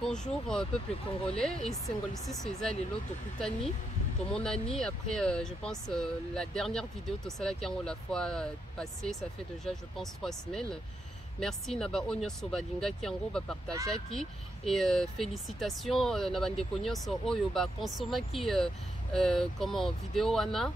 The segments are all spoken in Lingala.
Bonjour peuple congolais et Sengolisis c'est les lots Tokutani, Tomonani. Après je pense la dernière vidéo Tosala qui la fois passée, ça fait déjà je pense 3 semaines. Merci Naba Onyo Sobalinga qui en va partager qui et félicitations Naba Ndekonyo so Oyo ba consomma qui comment vidéo ana.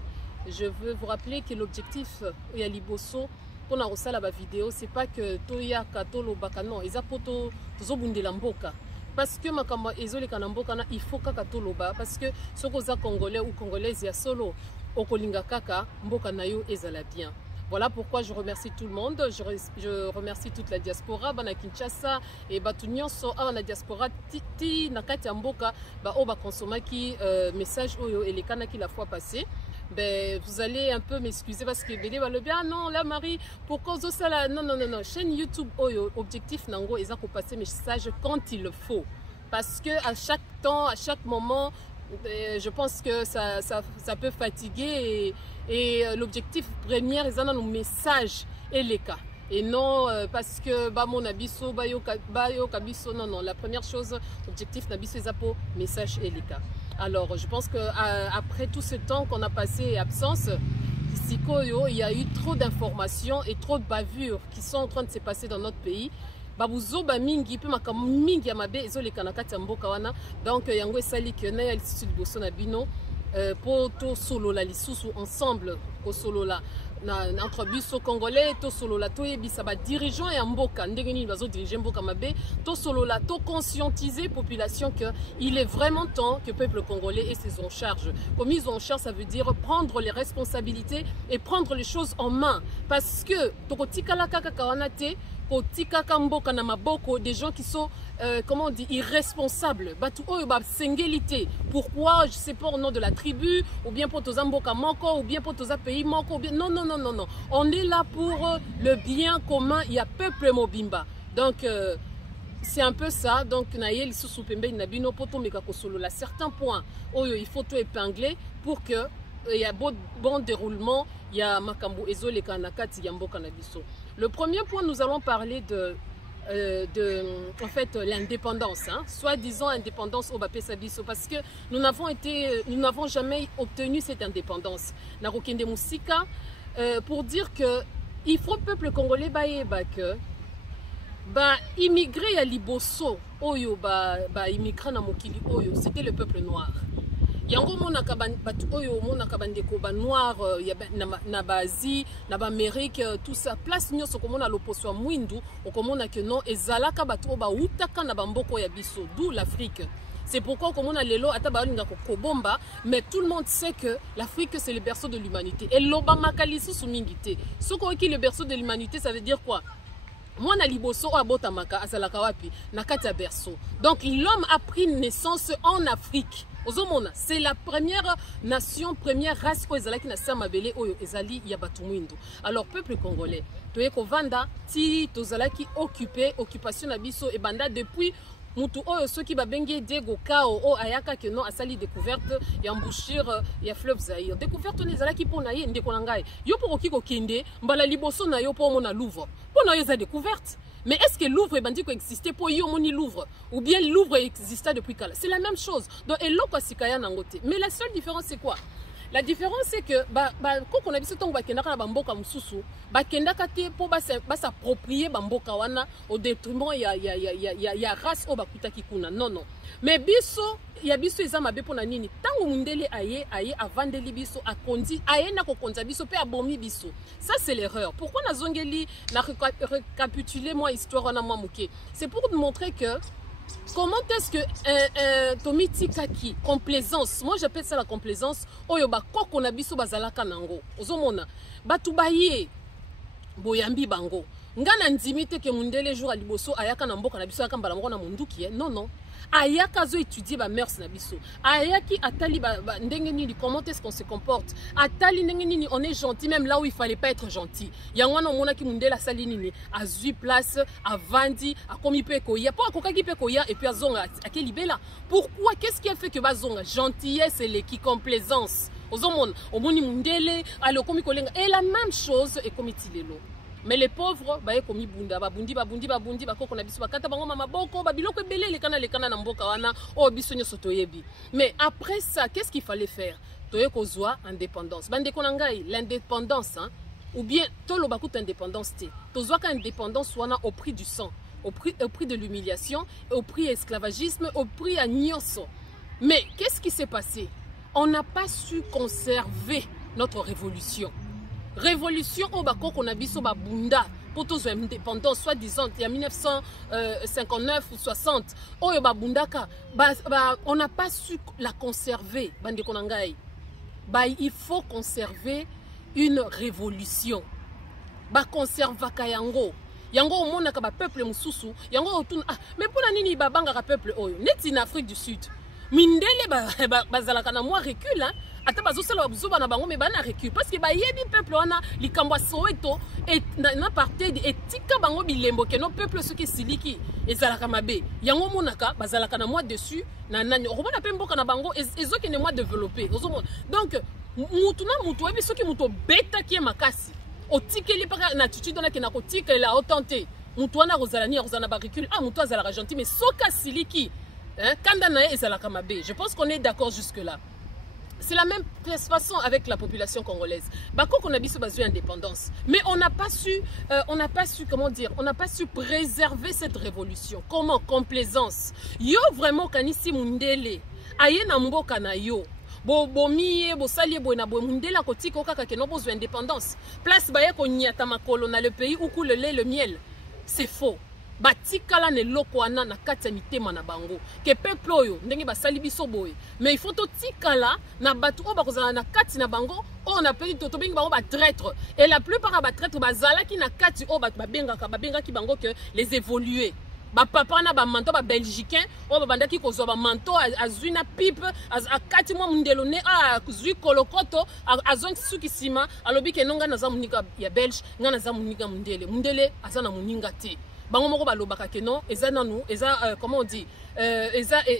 Je veux vous rappeler que l'objectif ya liboso pour la vidéo, c'est pas que Toya Katolo Bakano, ils apoto Tozobundela Mboka. Parce que Makamba Ezole Kanamboka, il faut Katolo Ba. Parce que ce que Congolais ou Congolaises, il y a solo Okolinga Kaka, Mboka Nayo ezala bien. Voilà pourquoi je remercie tout le monde. Je remercie toute la diaspora, Bana Kinshasa et Batunyon so a la diaspora Titi Nakati Mboka, ba o ba consomma qui message Oyo et les Kanaki la fois passée. Ben, vous allez un peu m'excuser parce que Bélé va le bien. Non, la Marie, pourquoi ça là? Non, non, non, non. Chaîne YouTube, Oyo, objectif Nango, ils ont passé mes messages quand il le faut. Parce que à chaque temps, à chaque moment, je pense que ça peut fatiguer. Et l'objectif premier, ils ont nos messages et les cas. Et non, parce que bah, mon abisso, bayo kabiso, non, non. La première chose, objectif nabisso, ils ont message et les cas. Alors, je pense qu'après tout ce temps qu'on a passé absence, ici, il y a eu trop d'informations et trop de bavures qui sont en train de se passer dans notre pays. Babuzo ba mingi pe makam mingi ya mabe ezole kanakati ya mboka wana. Donc yango esali que na ya lisu liboso na bino pour to solo la lisusu ensemble ko solo la entre biso congolais to solo la to yebisa ba dirigeants ya mboka ndenge nini bazo diriger mboka mabe to solo la to conscientiser population que il est vraiment temps que peuple congolais ait ses en charge. Comme ils ont en charge, ça veut dire prendre les responsabilités et prendre les choses en main parce que tokotika la kaka kawanate kotika kamboka na maboko des gens qui sont comment on dit irresponsables. Batu oyo ba singélité. Pourquoi je sais pas au nom de la tribu ou bien pour toza mboka moko ou bien pour toza pays moko ou bien non non non non non. On est là pour le bien commun, il y a peuple mobimba. Donc c'est un peu ça. Donc naïe lisusu pembe nabino poto meka kosolo la certains points oyo il faut tout épingler pour que il y a bon déroulement, il y a makambo ezole kanakati ya mboka na biso. Le premier point, nous allons parler en fait l'indépendance, hein, soi-disant indépendance au Bapé Sabiso, parce que nous n'avons jamais obtenu cette indépendance. Narokende Moussika, pour dire que il faut peuple congolais que immigré à Liboso, oyo immigré na mokili oyo, c'était le peuple noir. Yango mona batu oyo mona kabandeko ba noir na Asie, na Amérique, tout ça place nyoso komona loposo mwindu okomona que non ezalaka batu ba utaka na bamboko ya biso, d'où l'Afrique. C'est pourquoi comme on a lelo atabalinga kobomba, mais tout le monde sait que l'Afrique c'est le berceau de l'humanité. Et l'Obama kalisu sumingité. Ce qui est le berceau de l'humanité, ça veut dire quoi? Moi na liboso abotamaka azalaka wapi na kati berceau. Donc l'homme a pris naissance en Afrique. C'est la première nation, première race qui na samabele oyo ezali ya batu mwindu. Alors peuple congolais, toyeko vanda ti tozalaki occupation na biso e banda depuis mutu oyo soki babengi Diego Kao o ayaka que non asali découverte ya embouchure ya fleuve Zaïre. Découverte on ezalaki pona ye ndeko na ngai. Yo poroki ko kende mbala liboso na yo po mona Louvre. Pona yo za découverte. Mais est-ce que Louvre et bandit existait pour Yomoni Louvre ou bien Louvre existait depuis quand? C'est la même chose. Donc et l'okasikaya nangote. Mais la seule différence c'est quoi? La différence c'est que quand on a vu ce temps bakendaka na bamboka mususu, bakendaka te po s'approprier bamboka wana au détriment ya race o bakuta kikuna. Non non. Mais biso ya biso eza mabe pona nini? Tango mundele aye avandeli biso akondi aye na kokonza biso pe abomi biso. Ça c'est l'erreur. Pourquoi na zongeli na récapituler moi histoire wana moi muke? C'est pour te montrer que comment est-ce que Tomiti Kaki, complaisance, moi j'appelle ça la complaisance, oyo ba koko na biso bazalaka nango. Ozomona, batubaye boyambi bango. Ngana ndimite ke mundele jour a liboso ayaka na mboka na biso ayaka mbala moko na munduki non non. Ayaka zo étudier ba mœurs na biso. Ayaki atali ndenge nini comment est-ce qu'on se comporte. Atali ndenge nini on est gentil même là où il fallait pas être gentil. Yangwana mona ki mundela sali nini a 8 place a vandi a komi pe koya po akoka ki pe koya et puis azonga akelibela. Pourquoi qu'est-ce qui a fait que bazonga gentillesse et qui complaisance. Ozomona omoni mundele alo komi kolenga et la même chose et komi tilelo. Mais les pauvres, bah komi bunda, babundi, bakoko na biso bakata bango mama boko, babiloko ebele lekana na mboka wana, oh biso nyoso toyebi. Mais après ça, qu'est-ce qu'il fallait faire? Toye kozwa indépendance. Bande konangai, l'indépendance, hein, ou bien tolo bakut indépendance te. Tozwa ka indépendance wana au prix du sang, au prix de l'humiliation, au prix de l'esclavagisme, au prix à nyoso. Mais qu'est-ce qui s'est passé? On n'a pas su conserver notre révolution. Révolution au bako qu'on a biso babunda pour tous les indépendants, soi-disant, il y a 1959 ou 60. Oh, on n'a pas su la conserver. Il faut conserver une révolution. Conserva kayango. Yango au monde ka peuple mususu. Yango autour. Mais pour la nini babanga peuple oyo. Net en Afrique du Sud. Mindele bazalaka na moi recule hein. Ata bazosala bazuba na bango me bana recule parce que ba yebi peuple wana likambo Soweto et na partie de etika bango bilembo ke no peuple soki siliki ezalaka mabe yango monaka bazalaka na moi dessus na nani romona pe mboka na bango ezoki ne moi développer donc mutu na mutu ebi soki mutu beta ki makasi otikeli paka na attitude na ke na kotika la otente mutu wana rozalani rozana ba recule mutu azalaka gentil mais soka siliki je pense qu'on est d'accord jusque-là. C'est la même façon avec la population congolaise. Bako qu'on a besoin d'indépendance. Mais on n'a pas su, comment dire, on n'a pas su préserver cette révolution. Comment? Complaisance. Yo vraiment kanisi mundele. Aye na mboka na yo. Bomiye, bosalie, boena, mundela kotiko kaka ke no besoin d'indépendance. Place baye ko nyata makolo na le pays où coule le lait, le miel. C'est faux. Batikala ne lokwana na kati mitema na bango ke peuple oyo ndenge basali biso boye mais il faut to tikala na batu o bakozala na kati na bango on appelle to bengi bango ba traître et la plupart ba traître bazala ki na kati o batu babenga ki bango que les évoluer ba papa na ba manto ba belgicain o ba bandaki kozwa ba manto azui na pipe akati mwa mundelo ne azui kolokoto azongi suki sima alobi ke nonga naza munika ya belge nga naza munika mundele azana muninga te. Bango moko balobaka ke non eza nanu eza comment on dit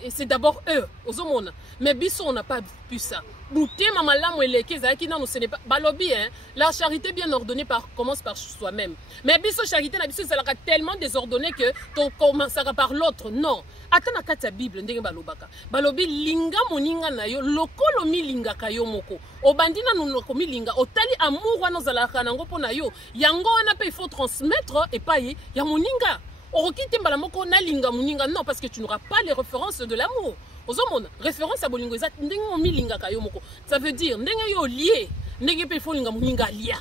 c'est d'abord eux aux hommes mais biso on n'a pas pu ça bouté mama lamu eleke ezaki nanu ce n'est pas balobi hein la charité bien ordonnée commence par soi-même mais biso charité na biso ezalaka tellement désordonnée que to commençaka par l'autre non ata na kati ya bible ndenge balobaka balobi linga moninga na yo lokolo milingaka yo moko obandi nanu nokomi linga otali amour wana ozalaka nango mpo na yo yango wana pe il faut transmettre epai ya moninga okokite mbala moko na linga moninga non parce que tu n'auras pas les références de l'amour ozomona référence à bolingo eza ndenge omilingaka yo moko ça veut dire ndenge yo lié ndenge pe faut linga moninga lia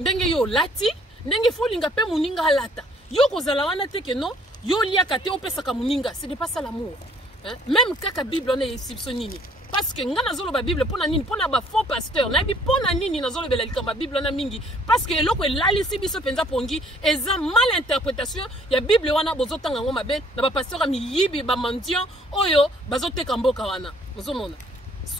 ndenge yo lati ndenge faut linga pe moninga alata yo kozala wana te ke non yo liaka te opesaka moninga ce n'est pas ça l'amour hein? Même kaka bible on est exception nini parce que nga nazolo ba bible pona nini pona ba faux pasteur na bi pona nini nazolo bela likamba bible na mingi parce que eloko elalisi biso penza pongi eza mal interprétation ya bible wana bozotanga ngo mabe na ba pasteur ami yibi ba mendiant oyo bazoteka mboka wana bozomona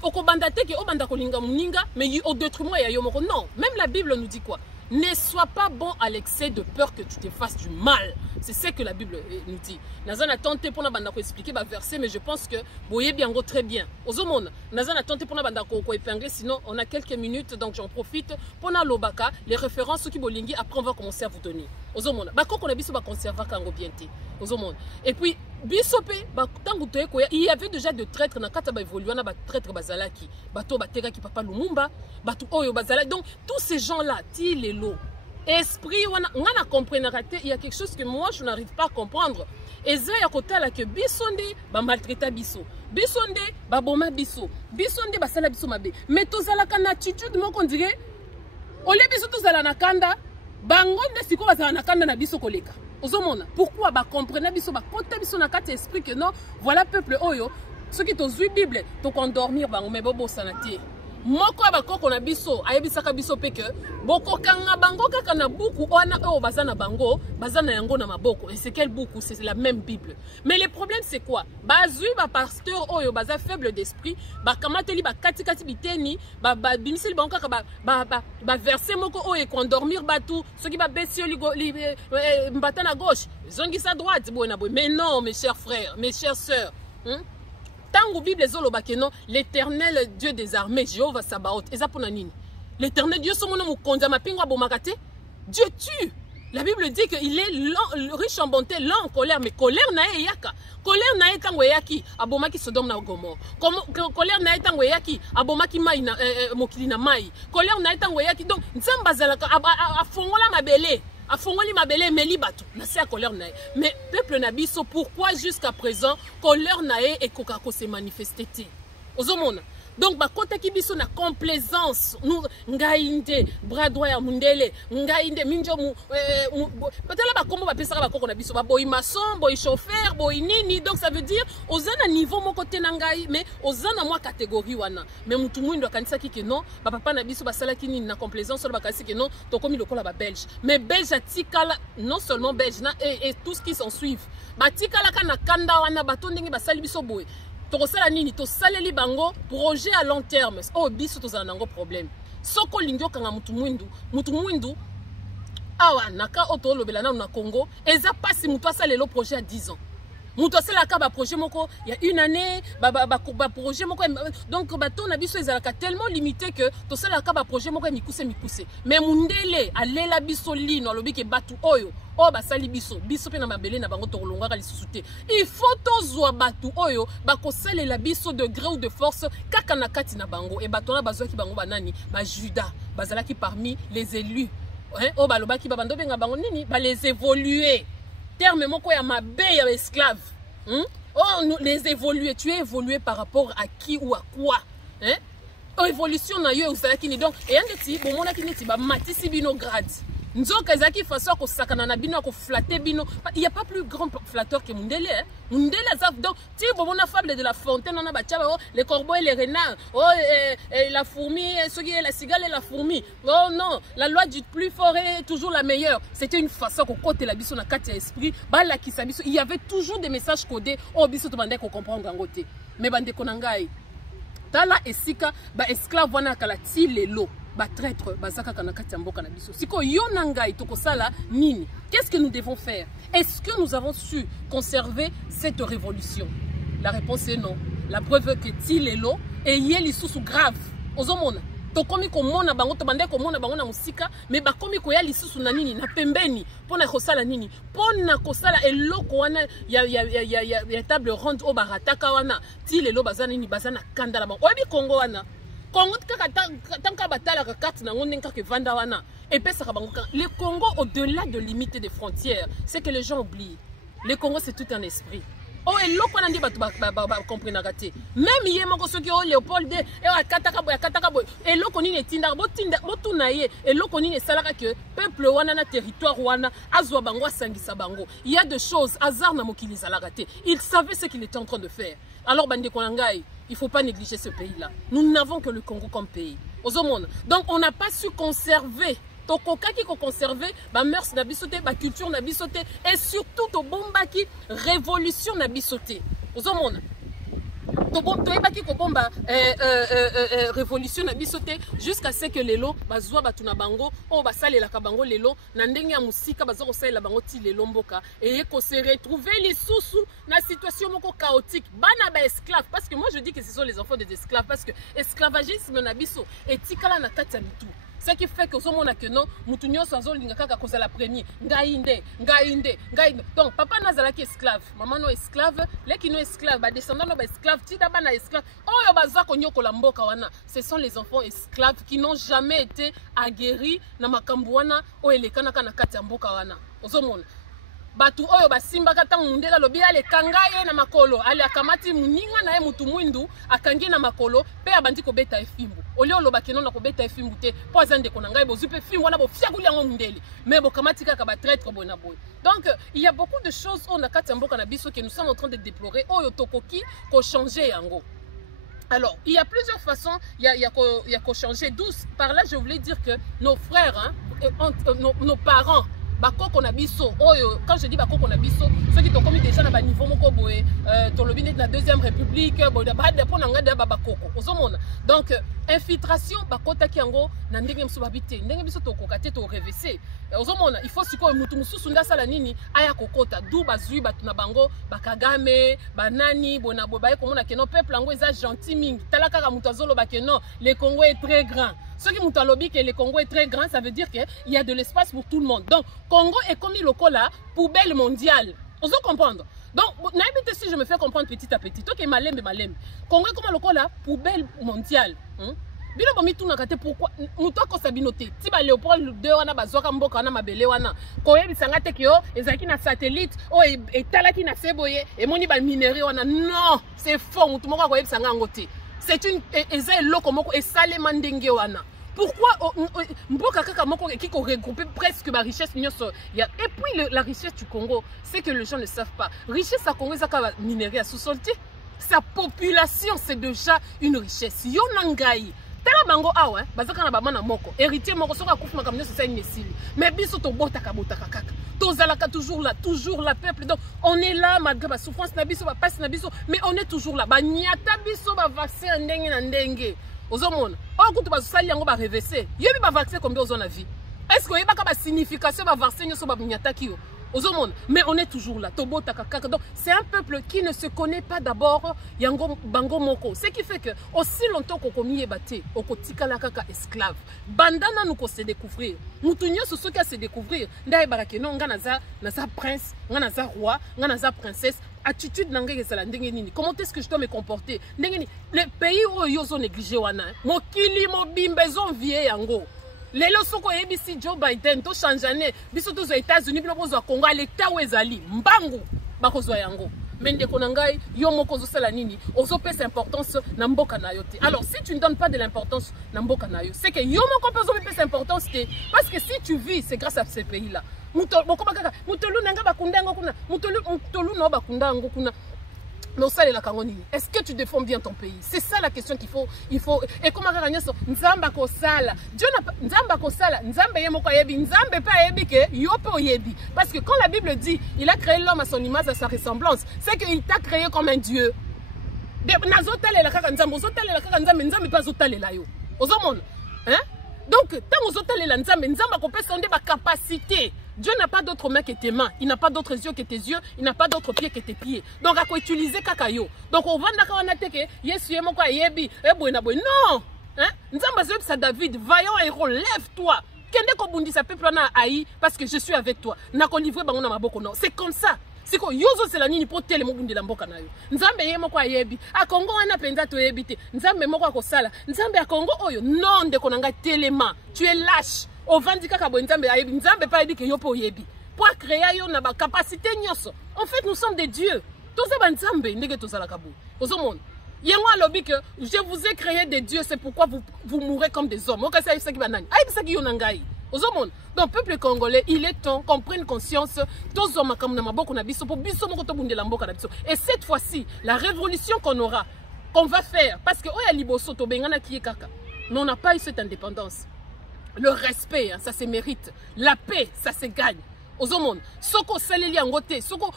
okobanda te ke obanda kolinga muninga mais au détriment ya yo moko non même la bible nous dit quoi ne sois pas bon à l'excès de peur que tu te fasses du mal. C'est ce que la Bible nous dit. Nazan a tenté pour nous expliquer le verset, mais je pense que voyez bien très bien. Ozomon, Nazan a tenté pour nous épingler, sinon on a quelques minutes, donc j'en profite pour nous lobaka les références qui bolingi. Après on va commencer à vous donner. Ozomon, bako qu'on a biso ba conserver kango bienté. Ozomon. Et puis bisopé, tangu toye koya, il y avait déjà de traîtres na kata ba évoluer na ba traîtres bazalaki, bato bateka ki papa Lumumba, bato oyo bazala. Donc tous ces gens-là, ti les lots. Esprit, on a compris, il y a quelque chose que moi je n'arrive pas à comprendre. Et ça, il y a côté là que bisonde, ba maltraita biso, bisonde, ba boma biso, bisonde, ba sala biso mabe. Mais tous à la can attitude, moi qu'on dirait, au lieu biso tous à la nakanda, bango ne siko ba nakanda na biso koleka. Ozomona, pourquoi ba comprendre biso ba côté biso na kati esprit que non, voilà peuple oyo, ceux qui t'ont vu Bible, t'ont endormir bango mais bobo sanati. Moko bakoko na biso ayebisaka biso pe que boko kanga bango kaka na buku ona o bazana bango bazana yango na maboko et c'est quel buku c'est la même Bible mais le problème c'est quoi bazui ba pasteur oyo baza faible d'esprit ba kamateli ba kati biteni ba biniseli bango kaka ba verset moko oyo ko endormir batu ceux qui ba besio mbata na gauche zongisa droite boena boy mais non mes chers frères mes chères sœurs Tango Bible non, l'Éternel Dieu des armées, Jéhovah Sabaoth, et ça pour nini. L'Éternel Dieu son nom konza mapingwa bomakate. Dieu tue. La Bible dit qu'il est lent, riche en bonté, lent en colère, mais colère na yaka. Colère na tango yaki, abomaki Sodome na Gomorrhe. Colère na tango yaki, abomaki mai na mokili na mai. Colère na tango yaki. Donc nzamba zalaka afongola mabele. Afongoli mabele meli bato. Na c'est colère na. Mais peuple na biso, pourquoi jusqu'à présent colère na et kokako se manifester? Ozomona. Donc bakota ki biso na complaisance nous ngainde bras droit ya mundele ngainde minjo mu patala ba kombo ba pesaka ba koko na biso ba boy maçon boy chauffeur boy nini. Donc ça veut dire ozana niveau mon côté na ngai mais ozana moi catégorie wana mais mutu mwindo kanisa ki ke non ba papa na biso ba sala ki nini na complaisance ba kasi ke non to komi lokola ba belge mais belge atikala non seulement belge na et tout ce qui s'en suivent ba tikala kana kanda wana bato ndenge ba sali biso boy. Tosala nini to saleli bango projet à long terme oh biso tozala nango problème soko lingyo kanga mutu mwindu awa naka otolobela na Congo eza pasi mutu asalelo projet à 10 ans mutu asalaka ba projet moko il y a une année ba projet moko donc bato na biso ezalaka tellement limité que tosalaka ba projet moko mikuse mais mundele alela biso lino alobi ke batu oyo oh basali biso pe na mabele na bango tokolongaka lisusu te. Il faut tozwa batu oyo bakosalela biso de gré ou de force kaka na kati na bango et bato na bazwaki bango banani ba Juda bazalaki parmi les élus oh balobaki babando benga bango nini ba les évoluer terme moko ya mabe ya esclave oh nous les évoluer tu es évolué par rapport à qui ou à quoi oh évolution na yo uzalaki ni donc et andeti bomona ki neti ba matisi bino grade. Nzoka ezaki façon ko sakana na bino ko flatter bino. Il y a pas plus grand flatteur que Mundele Mundele azaf donc ti bomona fable de la fontaine on a bachaba les corbeaux et les renards et la fourmi ce qui est la cigale et la fourmi. Oh non, la loi du plus fort est toujours la meilleure. C'était une façon ko côté la biso na kati ya esprit ba la kisabiso il y avait toujours des messages codés oh biso to bande ko comprendre ngote mais bande konangai tala esika ba esclave wana kala ti lelo ba traître bazaka kana kati mboka na biso siko yo nangai tokosala nini. Qu'est-ce que nous devons faire? Est-ce que nous avons su conserver cette révolution? La réponse est non. La preuve que ti lelo et yeli sous grave ozomona tokomi komona bango to bande komona bango na musika mais bakomi ko ya lisusu na nini na pembeni pona kosala nini pona kosala eloko wana ya table ronde o barataka wana ti lelo bazana nini bazana kandala bango obi Congo wana Congo tanka batala ka carte na ngone nka ke vanda wana et pesa ka bango le Congo au-delà de limite des frontières c'est que les gens oublient le Congo c'est tout un esprit. Oh et loko na ndi batu ba comprendre gate même yé moko soki o Léopold de e akataka boy et loko nini etinda botu na ye et loko nini salaka que peuple wana na territoire wana azwa bango sangisa bango. Il y a des choses hasard na mokili salaka te. Il savait ce qu'il était en train de faire. Alors bande konangai il faut pas négliger ce pays là. Nous n'avons que le Congo comme pays ozomona donc on n'a pas su conserver tokoka ki ko conserver ba mœurs na bisoté ba culture na bisoté et surtout to bombaki révolution na bisoté ozomona to bombaki ko bomba révolution na bisoté jusqu'à ce que lelo bazwa batu na bango o basalela ka bango lelo na ndenge ya musika bazo kosalela bango ti lelo mboka et ko se retrouver les sous na situation moko chaotique bana ba esclaves parce que moi je dis que ce sont les enfants des esclaves parce que esclavagisme na biso etikala na kati ya mitu. Ce qui fait que sommes que non, mutunyo sans olinga kaka koza la premier, ngainde. Donc papa nazala ki esclave, maman no esclave, les qui no esclave, ba descendant no ba esclave, tida ba na esclave. Oh yo baza konyo ko lamboka wana. Ce sont les enfants esclaves qui n'ont jamais été aguerris na makambu wana o elekana kana kati ya mboka wana. Ozomona. Batu oyo basimba kata mundela lobi ale kangaye na makolo ale akamati muninga na ye mutu mwindu akangi na makolo pe abandi ko beta efimbu olio loba keno na ko beta efimbu te po azande konangaye bozu pe fimbu na bo fiakuli yango mundeli mais bo kamati kaka ba traître bona boy. Donc il y a beaucoup de choses on a kati mboka na biso que nous sommes en train de déplorer oyo tokoki ko changer yango. Alors, il y a plusieurs façons, il y a qu'au changer. Douce, par là, je voulais dire que nos frères, nos parents, bakoko na biso oyo quand je dis bakoko na biso ceux qui ont commis déjà na ba niveau moko boye to lobi net na deuxième république boye ba de pona ngada ba bakoko ozomona donc infiltration bakota ki yango na ndenge mso babite ndenge biso to kokate to revese ozomona il faut siko mutu mususu ndasala nini aya kokota du bazui batu na bango bakagame banani bona bobaye komona que non peuple ngo eza gentil mingi talaka ka mutu azolo ba que non le Congo est très grand. Ce qui mutu alobi que le Congo est très grand ça veut dire que il y a de l'espace pour tout le monde. Donc Congo est comme le cola poubelle mondiale. Vous comprendre? Donc, si je me fais comprendre petit à petit, toi qui es malem. Congo est comme le cola poubelle mondiale. Bino bomi tout nakate pourquoi muto ko sabinote ti ba Léopold II wana bazwaka mboka wana mabele wana ko yebisanga te ki o ezaki na satellite o etalaki na seboye e moni ba minerai wana non c'est faux muto moko ko yebisanga ngote c'est une eza eloko moko esalema ndenge wana. Pourquoi mboka kaka moko qui regrouper presque ma richesse nyonso ya et puis la richesse du Congo c'est que les gens ne savent pas richesse à Congo ezaka minerai à sous-solti sa population c'est déjà une richesse yo nangai. Tela bango awa bazaka na bamana moko héritier moko soka kufa makamyo c'est une mesile mais biso to botaka kaka tozalaka toujours là peuple donc on est là malgré la souffrance na biso ba passe na biso mais on est toujours là ba nyata biso ba vaccin ndenge na ndenge ozomona o kutu ba sali yango ba reverser yebi ba vaccin combien ozona vie est-ce que yeba ka ba signification ba vaccin nyoso ba nyata kiyo ozomona mais on est toujours là to botaka kaka donc c'est un peuple qui ne se connaît pas d'abord yango bango moko ce qui fait que aussi longtemps qu'on komiye baté okotika la kaka esclave bandana nous ko se découvrir mutunyo so soki a se découvrir ndaye barake no nga naza prince nga naza roi nga naza princesse attitude nanga ezala ndenge nini comment est-ce que je dois me comporter ndenge ni le pays où yo zo négligé wana mokili mobimba zo vie yango. Lelo soko ebisi Joe Biden to changeane biso to aux États-Unis bino bozo Congo l'état où ezali mbangu bakozwa yango mende konangai yo moko zo sala nini ozo pesa importance na mboka na yo te. Alors si tu ne donnes pas de l'importance na mboka na yo c'est que yo moko peso pesa importance te parce que si tu vis c'est grâce à ces pays là mutolu nanga bakunda ngo kuna mutolu no bakunda ngo kuna. Est-ce que tu défends bien ton pays? C'est ça la question qu'il faut. Et comment Nzamba kosala. Dieu n'a pas Nzamba kosala. Nzamba yemoko yebi. Nzamba pas yebi ke yopo yebi. Parce que quand la Bible dit, il a créé l'homme à son image, à sa ressemblance, c'est qu'il t'a créé comme un Dieu. Nazotale la kaka Nzamba, ozotale la kaka Nzamba, Nzamba pas zotale la yo. Ozomona. Hein? Donc, tant ozotale la Nzamba, Nzamba ko pesa onde ba capacité. Dieu n'a pas d'autres mains que tes mains, il n'a pas d'autres yeux que tes yeux, il n'a pas d'autres pieds que tes pieds. Donc, à quoi utiliser kakayo? Donc, on va n'akanateke, yes, yemo kwa yebi, non! Hein? Nzamba sa David, vaillant héros, lève-toi! Kende ko bundi sa peuple na aïe, parce que je suis avec toi. N'a qu'on livre bango na maboko, non. C'est comme ça. C'est que yozo c'est la nini pour tele mo bundi la mboka na yo. Nzambe yemo kwa yebi. A Congo wana penza to yebite. Nzambe moko ko sala. Nzambe a Congo oyo non de konanga telema. Tu es lâche. Au vendika kabo nzambe ayebi. Nzambe pa yebi ke yopo yebi. Pour créer yo na ba capacité nyoso. En fait nous sommes des dieux. Tout ça ba nzambe ndenge to sala kabo. Ozo monde. Yengo alobi que je vous ai créé des dieux, c'est pourquoi vous mourrez comme des hommes. Ok ça ki banani. Ayebi ça ki yo nangai. Donc, peuple congolais, il est temps qu'on prenne conscience. Et cette fois-ci, la révolution qu'on aura, qu'on va faire, parce que mais on n'a pas eu cette indépendance. Le respect, hein, ça se mérite. La paix, ça se gagne. Aux hommes, soko saleli angote, soko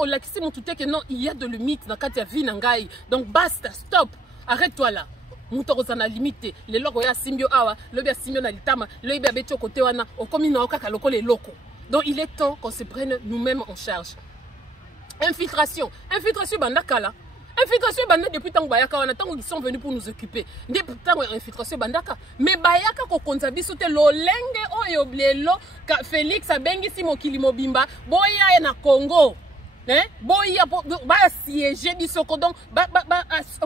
olakisi moutouté que non, il y a de limite dans katia vie nangai. Donc basta, stop, arrête-toi là. Moutorozana limité, les logos ya simbio awa, le bia simbio na litama, le bia betio kote wana, au komina okaka loko les locaux. Donc il est temps qu'on se prenne nous-mêmes en charge. Infiltration bandaka. Infiltration bandaka depuis tant bayaka wana, tant qu'ils sont venus pour nous occuper. Depuis tant infiltration bandaka. Mais bayaka ko konzabi sote lo lenge oyo blelo ka Félix abengi si mokili mobimba, boya na Congo. Hein? Boya ba siéger bisoko donc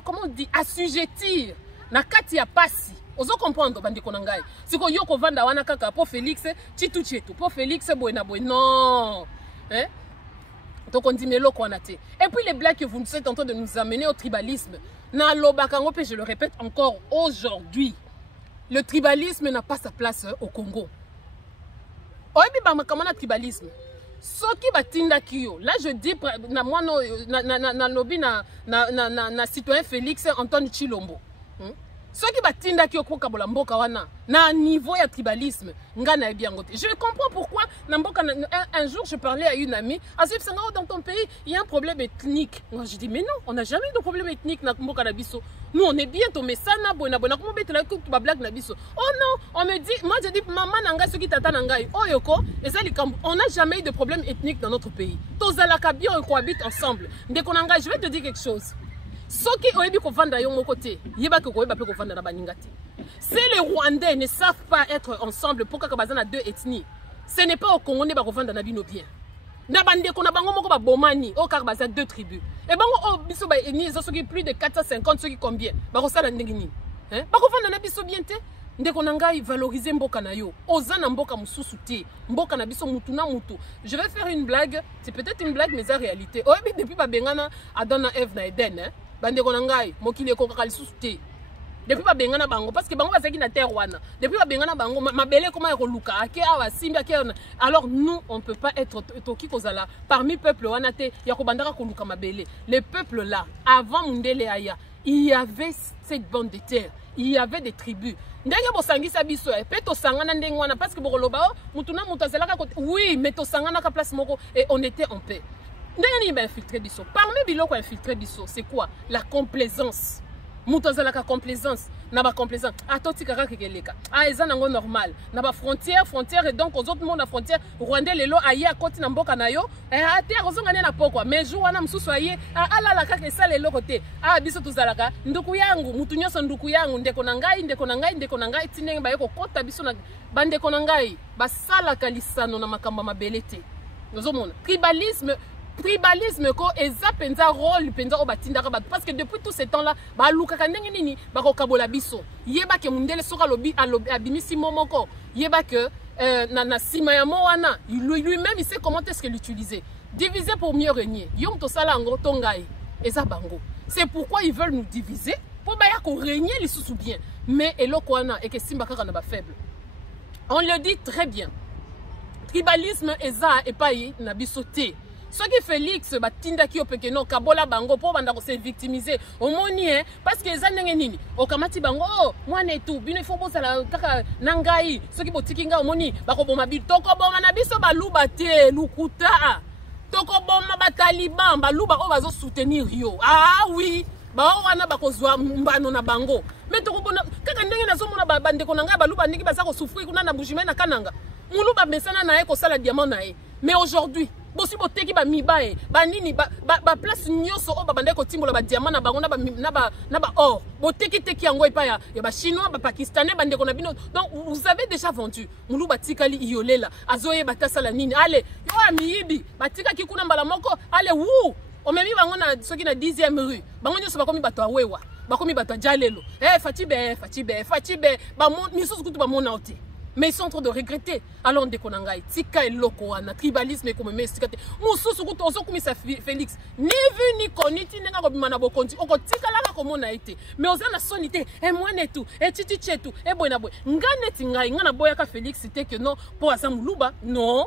comment on dit assujettir. Na kati ya pasi ozo comprendre bandi konangai siko yoko vanda wana kaka po Félix chitu chetu po Félix boy na boy non hein donc on dit melo ko te. Et puis les blagues que vous êtes en train de nous amener au tribalisme na lobakango pe je le répète encore aujourd'hui le tribalisme n'a pas sa place au Congo. Oyebi ba makamana tribalisme soki batinda kiyo là je dis na mwana na lobi na citoyen Félix Antoine Chilombo. Ceux qui batinda qui okoka bola mboka wana na niveau ya tribalisme ngana e bien ngote. Je comprends pourquoi un jour je parlais à une amie Azib Sangao dans ton pays il y a un problème ethnique. Moi je dis mais non, on n'a jamais eu de problème ethnique na mboka na biso. Nous on est bien tomé ça na bona comment betela ko ba blague na biso. Oh non, on me dit moi je dis maman nanga ceux qui tata nanga oyoko ezali kambu. On n'a jamais eu de problème ethnique dans notre pays. Tozalaka bien on cohabite ensemble. Ndeko nanga je vais te dire quelque chose. Soki oyebi ko vanda yo moko te, yeba ke ko yeba pe ko vanda na baninga te. Si les Rwandais ne savent pas être ensemble pour que bazana deux ethnies, ce n'est pas au Congo ne bakovanda na bino bien. Na bande ko na bango moko ba bomani au car baza deux tribus. Et bango o biso ba ni zo soki plus de 450 soki combien. Ba ko sala ndenge nini? Hein? Bakovanda na biso bien te. Ndeko na ngai valoriser mboka na yo. Oza na mboka mususu te. Mboka na biso mutu na mutu. Je vais faire une blague, c'est peut-être une blague mais c'est réalité. Oh depuis ba bengana Adam na Eve na Eden hein. Bandeko na ngai mokili ko kaka lisusu te. Depuis ba bengana bango parce que bango bazaki na terre wana. Depuis ba bengana bango mabele comment ya koluka ake awa simbi ake. Alors nous on peut pas être toki kozala parmi peuple wana te ya ko bandaka koluka mabele. Les peuples là avant Mundele Aya, il y avait cette bande de terre. Il y avait des tribus. Ndenge bosangisa biso pe to sangana ndenge wana parce que bokoloba mutu na mutu azalaka côté. Oui, mais to sangana ka place moko et on était en paix. Ndenge ni ba infiltrer biso. Parmi biloko infiltrer biso, c'est quoi? La complaisance. Mutazalaka complaisance, na ba complaisance. Atoti kaka kekeleka. Ah eza nango normal. Na ba frontière et donc aux autres monde na frontière Rwanda lelo aye a koti na mboka na yo. Ate kozonga na pokwa. Mais jou wana msusu aye alala kaka esa lelo kote. Ah biso tuzalaka nduku yangu, mutu nyonso nduku yangu ndeko na ngai tinenge ba yeko kota biso na bandeko na ngai. Ba sala kalisano na makamba mabelete. Nozomona. Tribalisme ko eza penza rôle penza o batindaka ba parce que depuis tout ce temps là ba luka ndenge nini ba ko kabola biso yeba ke mundele soka lobi abimisi momoko yeba que na sima ya moana lui-même il sait comment est-ce que l'utiliser diviser pour mieux régner yom to sala ngo tongai eza bango c'est pourquoi ils veulent nous diviser pour ba ya ko régner les sous bien mais eloko wana et que simba kaka na ba faible on le dit très bien tribalisme eza et pas na biso te. Ce qui Félix batinda ki opeke no kabola bango po banda ko se victimiser omoni parce que ezanenge nini okamati bango mwana etu bino il faut bosala kaka nangai ce qui botiki nga omoni bako boma bitoko boma na biso baluba te lukuta toko boma ba taliban baluba o bazo soutenir yo ah oui ba wana bakozwa mbano na bango mais toko bona kaka ndenge nazomona bandeko na nga baluba ndiki baza ko souffrir kuna na bujime na kananga muluba mesana na ye ko sala diamant na ye mais aujourd'hui bosi boteki ba mibae ba nini ba place nyoso o ba bande ko timbola ba diamant na bango na ba or boteki teki yango epa ya ba chinois ba pakistanais bande ko na bino donc vous avez déjà vendu mulu batikali iolela azoye batasala nini allez yo amiyibi batika kikuna mbala moko allez wu o memi bango na soki na 10e rue bango nyoso bakomi bato awewa bakomi bato jalelo fatibe ba miso kutu ba mona oti. Mais ils sont en train de regretter. Alors, on déconne. Tika et loko, na tribalisme et comme mestikate. Moussou kuto ozo kumisa Félix. Ni vu ni koni ti nenga kobimana bokonti. Oko tika laka komo na été. Mais oza na sonité. E mwana tout. E titi chetu. E boy na boy. Ngane tinga ngana boya ka Félix c'était que non pour azamuluba. Non.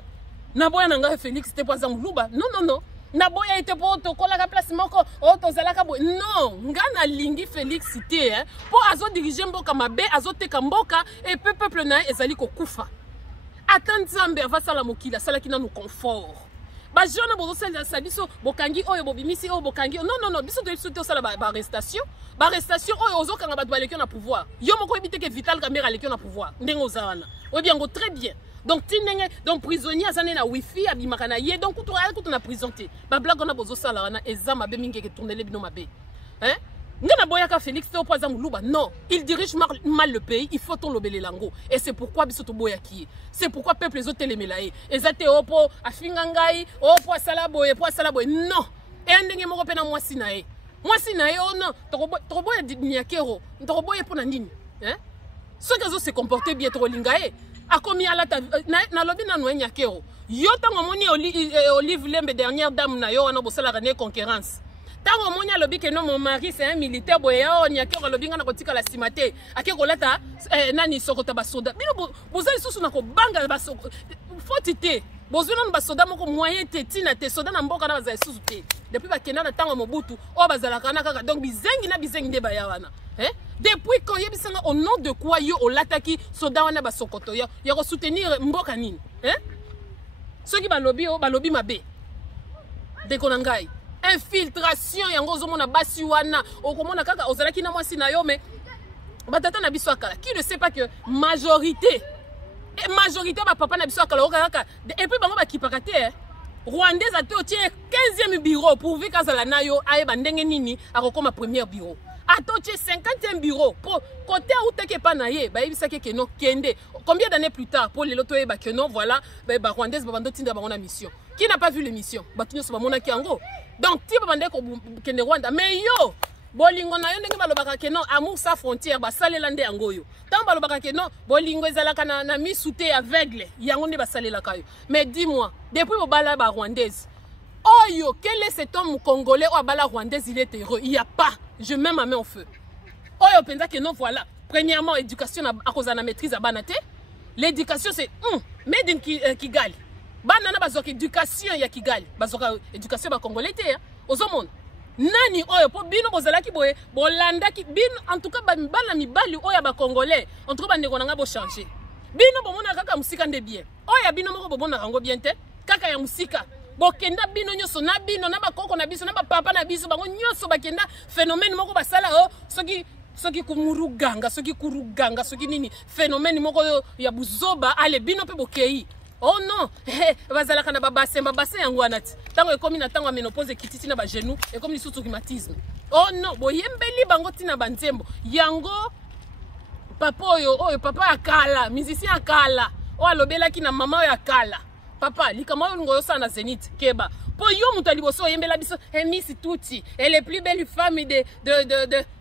Na boya na nga Félix c'était pour azamuluba. Non. Na boya était pour to kola ka place moko. O to zala ka boy. Non. Ngana lingi Félix c'était pour azo diriger mboka mabe azo teka mboka et peuple na ezali ko kufa. Attends Zambe va sala mokila sala kina nous confort. Ba jona bozo sala biso bokangi oyo bobimisi oyo bokangi. Non biso de biso sala ba arrestation. Ba arrestation oyo ozo kanga ba baleki na pouvoir. Yo moko ebite ke Vital Kamerhe aleki na pouvoir. Ndengo zawana. O bien go très bien. Donc tinenge donc prisonnier azane na wifi abimaka na ye donc kutu na prison te. Ba blague on a bozo sala wana eza mabe mingi ke tourner bino mabe. Hein? Ngana boyaka Félix te opoza muluba non, il dirige mal le pays, il faut ton lobele lango et c'est pourquoi biso to boyaki. C'est pourquoi peuple les autres telemelaye. Ezate opo afinga ngai, opo asala boye, non. Et ndenge moko pena mwasi na ye. Mwasi na ye oh non, to boya nyakero, to boye pona nini? Hein? Ceux qui se comporter bien to lingae. Akomi ala na lobi na nwenya kero yo tango moni Olive Lembe dernière dame na yo wana bosala rane concurrence tango moni lobi que non mon mari c'est un militaire boya nya kero lobi ngana kotika la simate akeko lata nani sokota basoda bino bozali susu na ko banga basoko fotité bozuna ba soda moko moyen te tina te soda na mboka na bazali susu te depuis ba kena na tango mobutu o bazala kana kaka donc bizengi nde ba ya wana hein. Depuis quand yebisanga au nom de quoi yo olataki soda wana basokoto ya ko soutenir mboka nini hein ceux qui balobi mabe dekona ngai infiltration yango zomona basi wana okomona kaka ozalaki na mwasi na yo mais batata na biso akala qui ne sait pas que majorité ba papa na biso akala kaka et puis bango ba kipaka te Rwandais a te 15e bureau pour vivre kazala na yo aye bandenge nini akokoma premier bureau. atoche 51 bureaux pour côté où t'es pas naïe bah il sait que non kende combien d'années plus tard pour les loto bah que non voilà bah rwandaise bah bando tinda ba mission qui n'a pas vu l'émission bah tu ne sais pas mona kiango donc ti ba bande ko kende Rwanda mais yo bolingo na yo ndenge balobaka ke non amour sans frontière ba salela nde yango yo tant balobaka ke non bolingo ezalaka na misute aveugle yango nde ba salela kayo mais dis-moi depuis bobala ba rwandaise oyo quel est cet homme congolais ou abala rwandaise il est heureux il y a pas je mets ma main au feu oyo penza que non voilà premièrement éducation à cause de la maîtrise à banate l'éducation c'est made in Kigali bana na bazoka éducation ya Kigali bazoka éducation ba congolais te ozomona nani oyo po bino bozalaki boye bolandaki bino en tout cas bana mibali oyo ba congolais en tout cas bandeko nanga bo changer bino bomona kaka musika nde bien oyo bino moko bomona rango bien te kaka ya musika bokenda bino nyoso na bino na bakoko na biso na papa na biso bango nyoso bakenda phénomène moko basala soki kumuruganga soki kuruganga soki nini phénomène moko ya buzoba ale bino pe bokei oh non bazalaka na babase yango anati tango ekomi na tango menopause kititi na ba genou ekomi lisusu rhumatisme oh non boyembeli bango tina banzembo yango papa oyo papa akala musicien akala o alobelaki na mama oyo akala papa likama oyo ngoyo sana Zénith keba po yo muto liboso yembela biso Miss Tuti elle est plus belle femme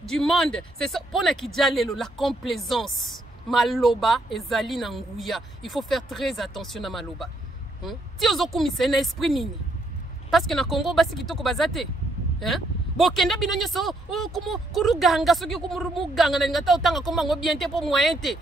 du monde c'est ça pour na kijalelo la complaisance maloba ezali na nguya il faut faire très attention na maloba ti ozokumisa na esprit nini parce que na Congo basi kitoko bazate bokende bino nyoso kuruganga soki kumuruganga na ngata otanga koma ngo bien te po moyen te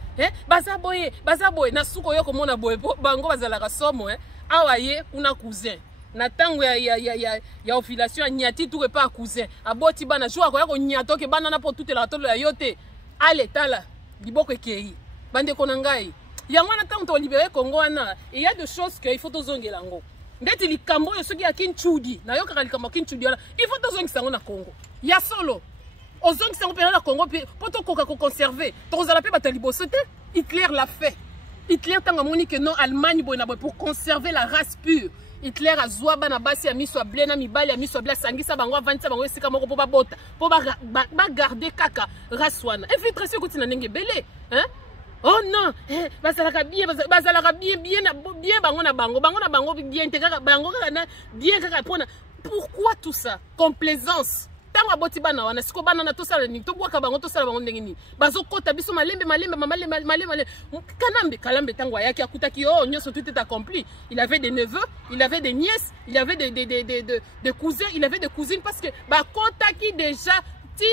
baza boye na suko yo komona boye bango bazalaka somo awa ye una cousin na tango ya ovulation nyati tout pas cousin aboti bana joa ko yako nyato ke bana na po toute la tolo ya yote ale tala liboko ekei bande konangai yango na tango to libérer Congo wana il y a des choses que il faut tozongela ngo ndeti likambo yo soki ya kinchudi na yo kaka likambo kinchudi wala il faut tozongisa ngo na Congo ya solo ozongisa ngo pena na Congo po to koka ko conserver tozala pe bataliboso te Hitler l'a fait Hitler tanga moni que non Allemagne boy na boy pour conserver la race pure Hitler a zwa bana basi ya miso blé na mibali ya miso blé sangisa bango avantisa bango esika moko po babota po ba garder kaka race wana infiltration kuti na ndenge belé oh non bazalaka bien bango na bango bien te kaka bango kaka na bien kaka pona pourquoi tout ça complaisance tango aboti bana wana siko bana na tosala ni to bwaka bango tosala bango ndenge ni bazokota biso malembe kalambe tango ayaki akutaki oh nyoso tout est accompli il avait des neveux il avait des nièces il avait des cousins il avait des cousines parce que bakotaki déjà ti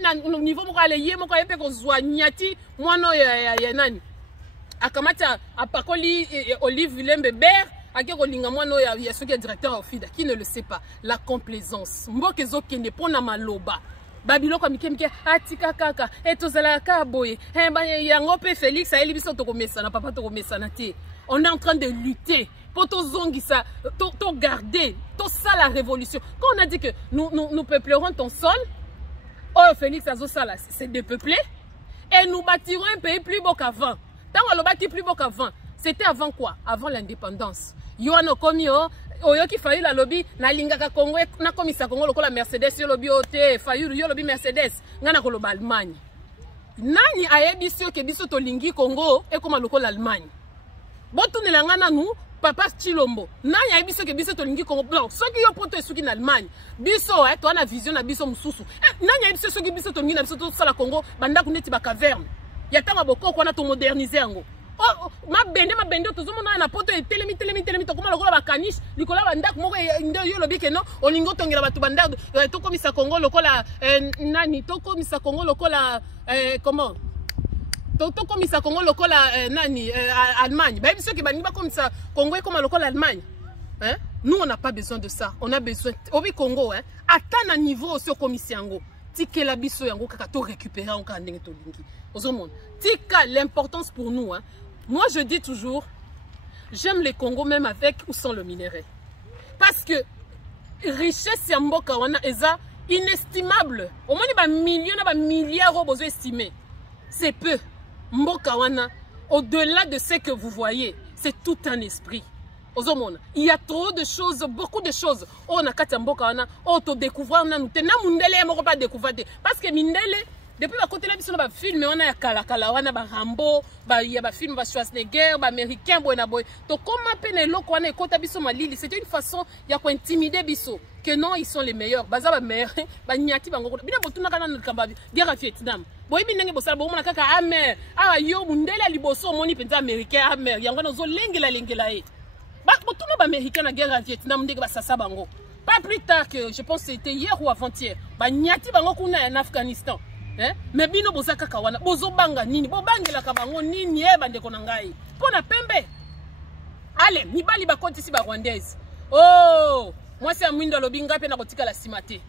na niveau moko ale ye moko ayepe ko zwanyati mwana ya nani akamata apakoli Olive Lembe Ber akeko linga mwana ya soki directeur au FIDA qui ne le sait pas la complaisance mboke zokende pona maloba babiloko mikemike atika kaka etozala ka boye yango pe Félix ayeli biso tokomesa na papa tokomesa na te on est en train de lutter pour tozongisa to garder to ça la révolution quand on a dit que nous peuplerons ton sol oh Félix azosala c'est dépeuplé et nous bâtirons un pays plus beau qu'avant tant on le bâtit plus beau qu'avant c'était avant quoi avant l'indépendance yoano komi oyo ki fayu la lobby na lingaka Congo na komisa Congo lokola Mercedes yo lobby ote fayu yo lobby Mercedes ngana ko loba Allemagne nani ayebi sio ke biso to lingi Congo e koma lokola Allemagne botunela ngana nu papa Chilombo nani ayebi sio ke biso to lingi Congo blanc soki yo poto esuki na Allemagne biso to na vision na biso mususu nani ayebi sio ki biso to lingi na biso to sala Congo banda kuneti ba caverne ya tanga bokoko na to moderniser yango oh mabende tozomona na poto telemi to koma lokola ba kanish likola banda moko ndo yo lobi ke no olingo tongela batu banda to komisa Congo lokola nani to komisa Congo lokola comment to komisa Congo lokola nani Allemagne ba biso ke bani ba komisa Congo comme lokola Allemagne nous on n'a pas besoin de ça on a besoin obi Congo atteindre un niveau aussi komisi yango tikela biso yango kaka to récupérer en ka ndenge to lingi ozomona tika l'importance pour nous moi je dis toujours j'aime les Congo même avec ou sans le minerai parce que richesse ya mboka wana eza inestimable au moins ba millions na ba milliards besoin estimé c'est peu mboka wana au-delà de ce que vous voyez c'est tout un esprit Il y a trop de choses, beaucoup de choses. On a katamboka, on te découvre, on a nous tenons Mundele, on pas découvrir. Parce que Mindele, depuis la côté là, on a film, on a Kala, on a Rambo, il y a film, Schwarzenegger, américain, boy. Donc comment Penelo, on a côté biso Malili, c'était une façon, il y a quoi intimider biso. Que non, ils sont les meilleurs. Baza ba meilleurs, ba nyati bango. Bina botuna kana na kamba guerre Vietnam. Boy binenge bosala bo mona kaka amer. Ah yo Mundele liboso moni penza américain amer. Yango na zo lengela e. Ba botuna ba américain na guerre Vietnam ndenge ba sasa bango. Pas plus tard que je pense c'était hier ou avant-hier. Ba nyati bango kuna en Afghanistan. Mais bino bozaka kawana bozo banga nini bo bangela ka bango nini e bande ko ngai pona pembe allez mibali ba konti si ba rwandaise oh moi c'est mwindo lobinga pe na kotika la simate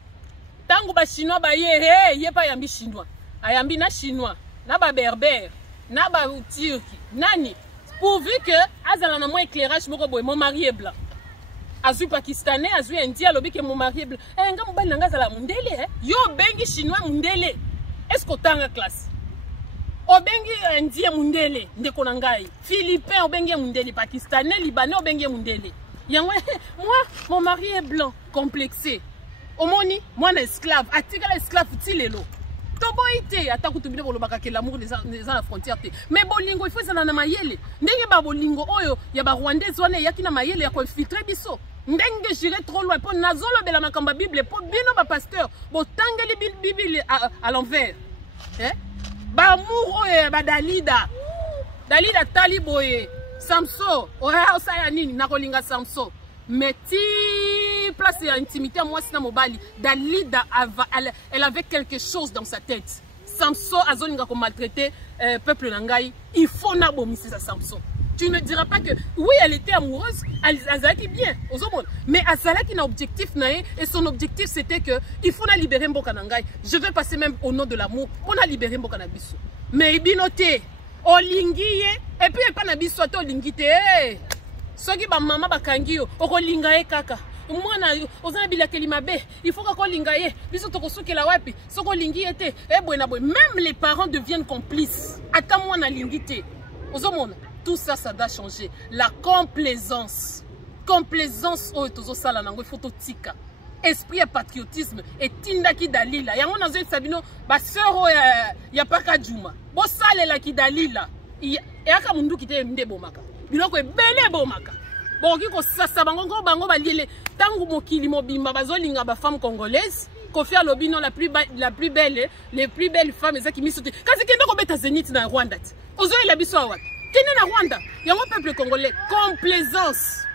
tangu ba chinois ba ye pa yambi chinois ayambi na chinois na ba berbère na ba turki nani pourvu que azala na moi éclairage moko boy mon mari est blanc azui pakistanais azui indien lobi que mon mari est blanc nga mobali nanga zala mundele yo bengi chinois mundele. Est-ce que tu as une classe? Obengi indien mundele ndeko na ngai. Philippin obengi mundele, pakistanais, libanais obengi mundele. Moi mon mari est blanc, complexé. Omoni, moi un esclave, atika l'esclave tilelo. Toboite atakutubile bolobaka ke l'amour des la frontière te. Mais bolingo il faut ça na mayele. Ndenge ba bolingo oyo ya ba rwandais wana yaki na mayele ya ko filtrer biso. Ndenge j'irai trop loin pour nazolo bela makamba bible pour bino ba pasteur bo tangeli bible à l'envers ba amour oye ba dalida taliboye Samson oya osaya nini nakolinga Samson mais ti place ya intimité moi sina mobali dalida elle avait quelque chose dans sa tête. Samson azolinga ko maltraiter peuple nangai il faut na bomisi sa Samson. Tu ne diras pas que oui, elle était amoureuse, Azalaki bien, mais Azalaki n'a objectif et son objectif c'était que il faut libérer Mboka Nangai. Je vais passer même au nom de l'amour pour libérer Mboka Nabiso. Mais Ibinote, Olingiye, et puis pas Nabiso to Lingite. Soki ba mama ba kangio, Olingaye kaka. Mwana ozana bila kelimabe, il faut qu'on lingaye. Biso tokosuki la wapi, soko lingi était. Même les parents deviennent complices. Attends moi na lingite. Ozomona. Tout ça, ça doit changer. La complaisance. Complaisance, oh, tozo sala nango, il faut to tika. Esprit et patriotisme. Et tindaki dalila. Yango nazo sabino, ba sœur, ya pas kadjuma. Bo sale la ki dalila. Et aka mundu kite mde bomaka. Biloko e bele bomaka. Bon, kiko sasa bango bango baliele. Tangu mokili mobimba bazolinga ba femme congolaise. Kofi Alobino la plus belle, les plus belles femmes ezaki misote. Kasi kendo ko beta Zénith na Rwanda. Ozo la biso awat. Kene na Rwanda, yango peuple congolais, complaisance.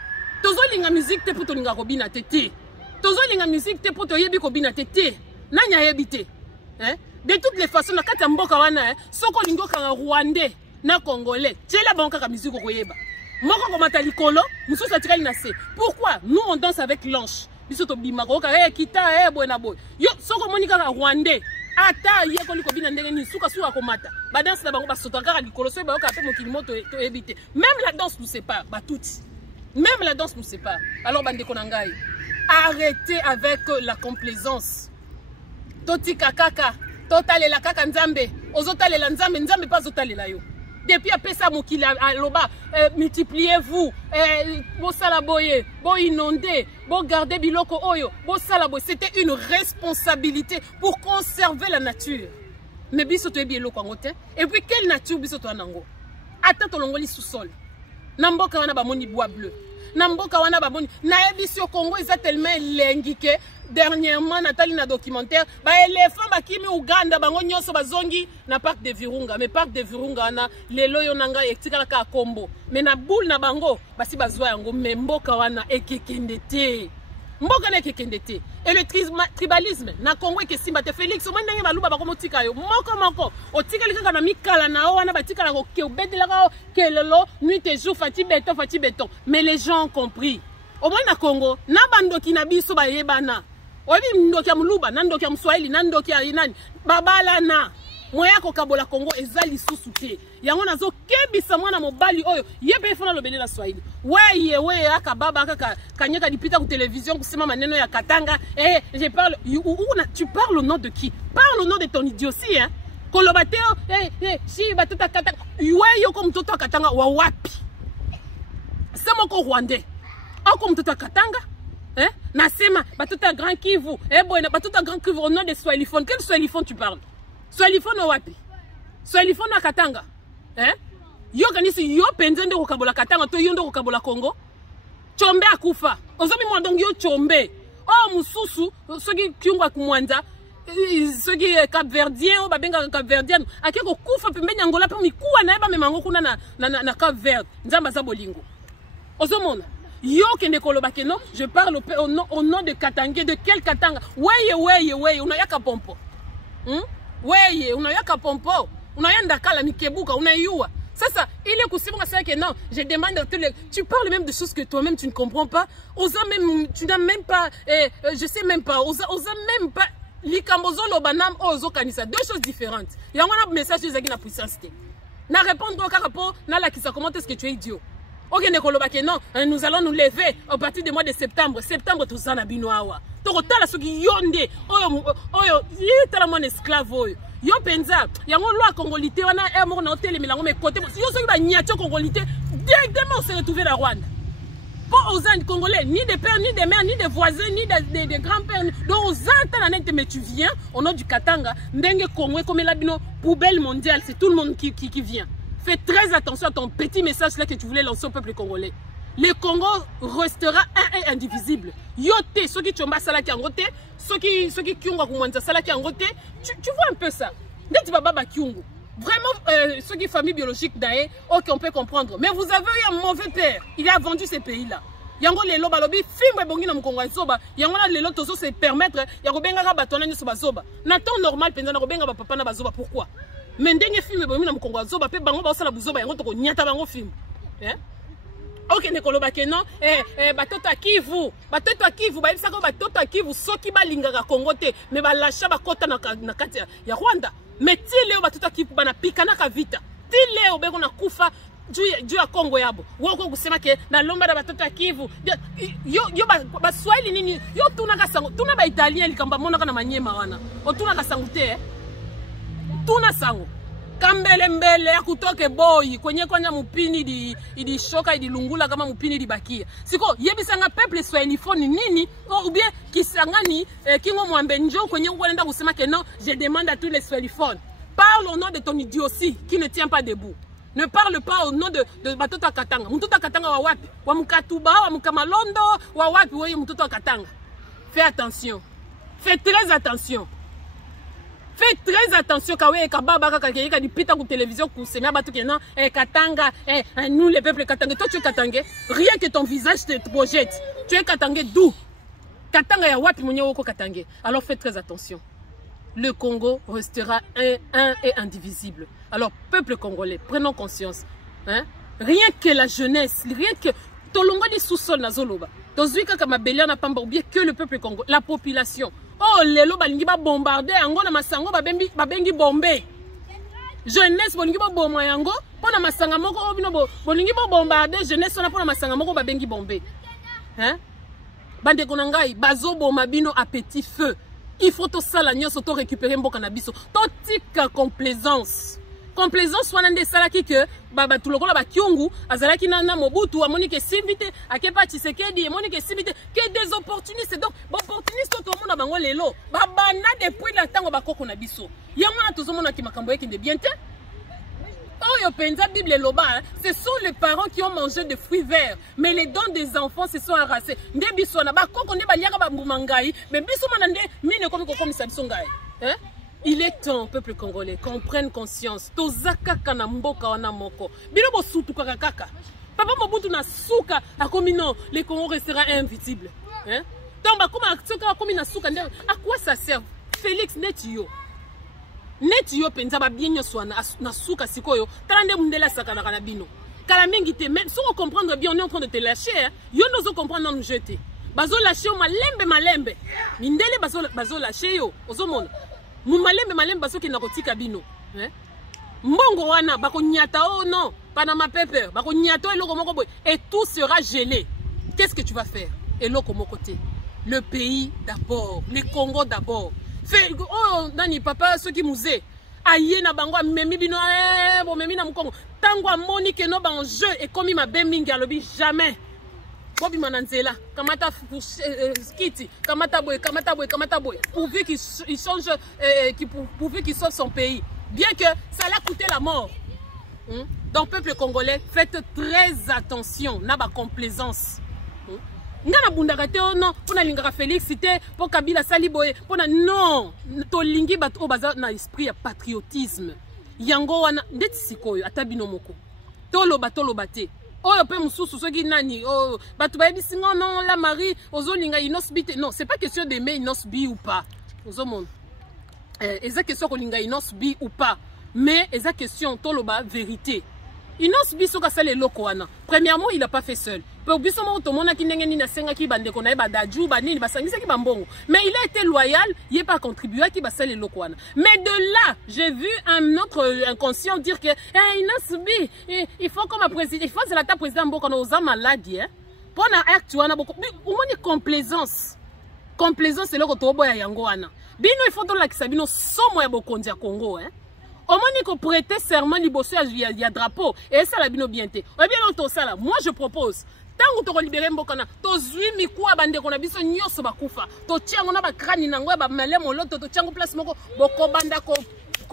Tozo linga musique te pour tolinga kobina tete. Tozo linga musique te pour toyebi kobina tete. Nanya yebite. De toutes les façons, na kata mboka wana, soko lingo kanga Rwandais na congolais. Tchela banka ka musique koyeba. Moko komata likolo, mususu atikali na se. Pourquoi? Nous on danse avec l'ange. Biso to bimako ka kita boena boy. Yo soko monika ka Rwandais. Ata yeko liko bina ndenge ni suka komata ba danse na bango ba sotaka likolo so ba ka pe mokili moto to éviter même la danse nous sépare ba touti même la danse nous sépare alors bande ko nangai arrêtez avec la complaisance totika kaka totalela kaka nzambe ozotalela nzambe pas otalela yo depuis après ça mokili aloba multipliez-vous bo sala boye bo inonder bo garder biloko oyo bo sala boye c'était une responsabilité pour conserver la nature mais biso to ebi eloko ngote et puis quelle nature biso to nango ata to longoli sous-sol na mboka wana ba moni bois bleu na mboka wana ba moni na ebisi au Congo eza tellement lengi que dernièrement Nathalie na documentaire ba éléphant ba kimi Uganda bango nyonso bazongi na parc de Virunga mais parc de Virunga na lelo yo nanga etikala ka kombo mais na boule na bango basi bazwa yango mais mboka wana ekekende te mboka na ekekende te et le tribalisme na Congo ke simba te Félix mo ndenge baluba bako motika yo moko otika likaka na mikala na wana batika la ko ke obedela ka kelelo nuit et jour fati béton mais les gens ont compris au moins na Congo na bandoki na biso ba yebana obi ndoki ya muluba na ndoki ya mswahili na ndoki ya nani babala na moya ko kabola Congo ezali susu te yango nazo kebisa mwana mobali oyo yebe fona lobele la swahili weye aka baba aka kanyaka dipita ku télévision kusema maneno ya katanga je parle tu parles au nom de qui? Parle au nom de ton idiotie hein kolobateo si batata katanga yo comme mtoto katanga wa wapi c'est mon Rwandais Oko mtoto wa Katanga. Nasema batoto ya Grand Kivu. Boy, batoto ya Grand Kivu au nom de Swahiliphone. Quel Swahiliphone tu parles? Swahiliphone wapi? Swahiliphone à Katanga. Yo kanisi yo penzende ko kabola Katanga to yo ndo ko kabola Congo. Chombe akufa. Ozomi mo donc yo chombe. Oh mususu soki kyungwa kumwanza. Soki Cap-Verdien o babenga Cap-Verdien akeko kufa pembeni Angola pe mikuwa na eba memango kuna na Cap-Vert. Nzamba za bolingo. Ozomona. Yo kende koloba ke non, je parle au nom de Katanga. De quel Katanga? Weye, unayaka pompo. Weye, unayaka pompo. Unayanda kala mikebuka, unayua. Ça, il est possible que non, je demande à tous les... Tu parles même de choses que toi-même tu ne comprends pas. Tu n'as même pas... je sais même pas. Osa même pas... Likamozolo banam ozo kanisa. Deux choses différentes. Il y a un message qui est la puissance. Na répondre au rapport, na la qui ça comment est-ce que tu es idiot? Ok, non, nous allons nous lever à partir du mois de septembre. Septembre, tout ça, na binoawa. Tokotala soki yonde. Oyo, yitala mon esclave. Yo penza, yango loi congolité, wana mort na hôtel milango mais côté. Yo soki ba nyacho congolité, directement on s'est retrouvé à Rwanda. Pas aux Andes congolais, ni des pères, ni des mères, ni des voisins, ni des grands-pères. Donc aux Andes, mais tu viens au nom du Katanga, ndenge Congo comme la bino poubelle mondiale, c'est tout le monde qui vient. Fais très attention à ton petit message là que tu voulais lancer au peuple congolais. Le Congo restera un et indivisible. Yote, ceux qui chomba sala qui angote, ceux qui kyunga kumwanza sala qui angote, tu vois un peu ça. N'est-ce pas baba kyungu? Vraiment, ceux qui famille biologique d'ailleurs, ok, on peut comprendre. Mais vous avez eu un mauvais père. Il a vendu ces pays-là. Yango lelo balobi film bongi na mkongo zoba. Yango na lelo tozo se permettre yango benga ka batona nyo soba zoba. Na temps normal penza na ko benga ba papa na bazoba pourquoi? Mais ndenge film bongi na mkongo zoba pe bango ba sala buzoba yango to ko nyata bango film. Ok nekoloba ke non batoto akivu ba bisa ko batoto akivu soki balingaka Congo te mais ba lasha ba kota na kati ya Rwanda. Mais ti leo batoto akivu bana pikana ka vita. Ti leo beko na kufa juu ya Congo yabo. Wako kusema ke na lomba da batoto akivu. Yo ba Swahili nini? Yo tuna kasango, tuna ba Italien likamba mona kana manyema wana. O tuna kasango te tuna sango. Kambele mbele ya kutoke boy kwenye mupini idi shoka idi lungula kama mupini di bakia. Siko yebisanga peuple Swahiliphone nini ou bien kisangani kingo mwambe njo kwenye ukwenda kusema que non, je demande à tous les Swahiliphones. Parle au nom de ton idiotie qui ne tient pas debout. Ne parle pas au nom de Batoto Katanga. Mtoto Katanga wa wapi? Wa Mkatuba, wa Mkamalondo, wa wapi wewe mtoto Katanga. Fais attention. Fais très attention. Fais très attention quand vous kababa kakayeka di pita ku télévision ku semia batu kenan Katanga nous les peuples Katanga. Toi tu es Katangais, rien que ton visage te projette. Tu es Katangais d'où? Katanga ya wapi mwenye woko Katangais. Alors fais très attention. Le Congo restera un et indivisible. Alors peuple congolais, prenons conscience. Rien que la jeunesse, rien que tolongo di sous-sol na zoloba. Tozuika kama belia na pamba ou bien que le peuple congolais, la population. Oh, lelo balingi ba bombarder yango na masango babengi bombe. Jeunesse bolingi ba bomba yango pona masanga moko obino bolingi ba bombarder jeunesse na pona masanga moko babengi bombe. Bande konangai bazo boma bino à petit feu. Il faut to sala nyoso to récupérer mboka na biso. To tika complaisance. Complaisance wana nde salaki que baba tulokola ba kyungu azalaki na Mobutu amoni ke sivite akepa Tshisekedi amoni ke sivite que des opportunistes. Donc opportunistes tout le monde bango lelo babana depuis la tango bakoko na biso yango na tozomona ki makambo yeki nde bien te. Oyo penza Bible loba, ce sont les parents qui ont mangé des fruits verts, mais les dents des enfants se sont arrasés. Nde biso na bakoko nde baliaka ba mbumangai mais biso manande mine komi ko komi sabiso ngai. Il est temps, peuple congolais, qu'on prenne conscience. Tozaka kana mboka wana moko. Bino bo sutu kaka kaka. Papa Mobutu na suka akomi non, les Congo restera invisible. Donc ba koma suka akomi na suka à quoi ça sert? Félix Netio. Netio penza ba bien nyoswa na suka sikoyo. Tande mundela sakana kana bino. Kala mingi te même si on comprendre bien on est en train de te lâcher. Yo n'oso comprendre nous jeter. Bazo lâcher malembe. Mindele bazo lâcher yo. Ozomona. Malembe baso ki na kotika bino. Mbongo wana bako nyata oh non, Panama Paper, bako nyato eloko moko boy et tout sera gelé. Qu'est-ce que tu vas faire? Eloko moko te. Le pays d'abord, le Congo d'abord. Fait oh nani papa ceux qui musée. Aye na bango memi bino bon memi na mkongo. Tango amoni ke no ba en jeu et comme ma bemingi alobi jamais. Bobi Mananzela, Kamata Kiti, Kamata Boy, pourvu qu'il change, pourvu qu'il sauve son pays. Bien que ça l'a coûté la mort. Donc, peuple congolais, faites très attention, n'a pas complaisance. Ngana bundagate non, pour na Félix cité, pour Kabila Saliboye, pour na non, to lingi bato baza na esprit ya patriotisme. Yango wana ndeti sikoyo atabino moko. Tolo bate. Oh, pe mususu soki nani, oh, bato ba bisinga non la Marie, ozolinga inosbite. Non, c'est pas question d'aimer inosbi ou pas. Ozomon. Eza question ko linga inosbi ou pas. Mais eza question toloba vérité. Inos biso ka sale loko wana. Premièrement, il a pas fait seul. Pour biso mo to mona ki ndenge ni na senga ki bande ko na ba daju ba nini ba sangisa ki bambongo. Mais il a été loyal, il est pas contribué à qui ba sale loko wana. Mais de là, j'ai vu un autre inconscient dire que Inos bi, il faut comme président, il faut c'est la ta président mboko na oza maladie hein. Pour na acte wana boko. Au moins complaisance. Complaisance c'est le ko to boya yango wana. Bino il faut to la kisabino somo ya bokonzi ya Congo hein. Au moins, il faut prêter serment liboso il y a drapeau. Et ça, la bino bien te. Moi, je propose. Tant que tu libéré mbokana, to zui mikuwa bande kona biso nyoso bakufa. To tiango na ba krani na ngwe ba melemo loto to tiango place moko boko banda ko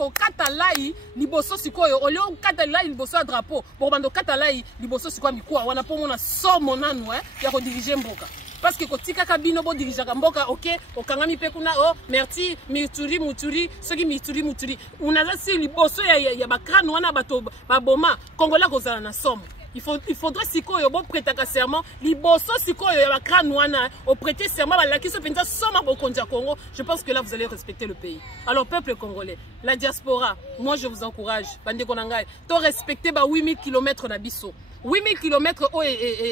katalai liboso sikoyo olio katalai liboso a drapeau. Pour bando katalai liboso sikoyo mikuwa wana po mona somo nanu ya ko diriger mboka. Parce que kotika kabino bo dirija mboka ok okangami pe kuna oh merci muturi soki muturi unaza si liboso ya bakrane wana bato baboma kongola kozala na somme il faudrait sikoyo bo prêter serment liboso sikoyo ya bakrane wana au prêter serment balaki so penza soma bokonja Congo. Je pense que là vous allez respecter le pays. Alors peuple congolais, la diaspora, moi je vous encourage bande konangai to respecter ba 8000 km na biso. 8000 km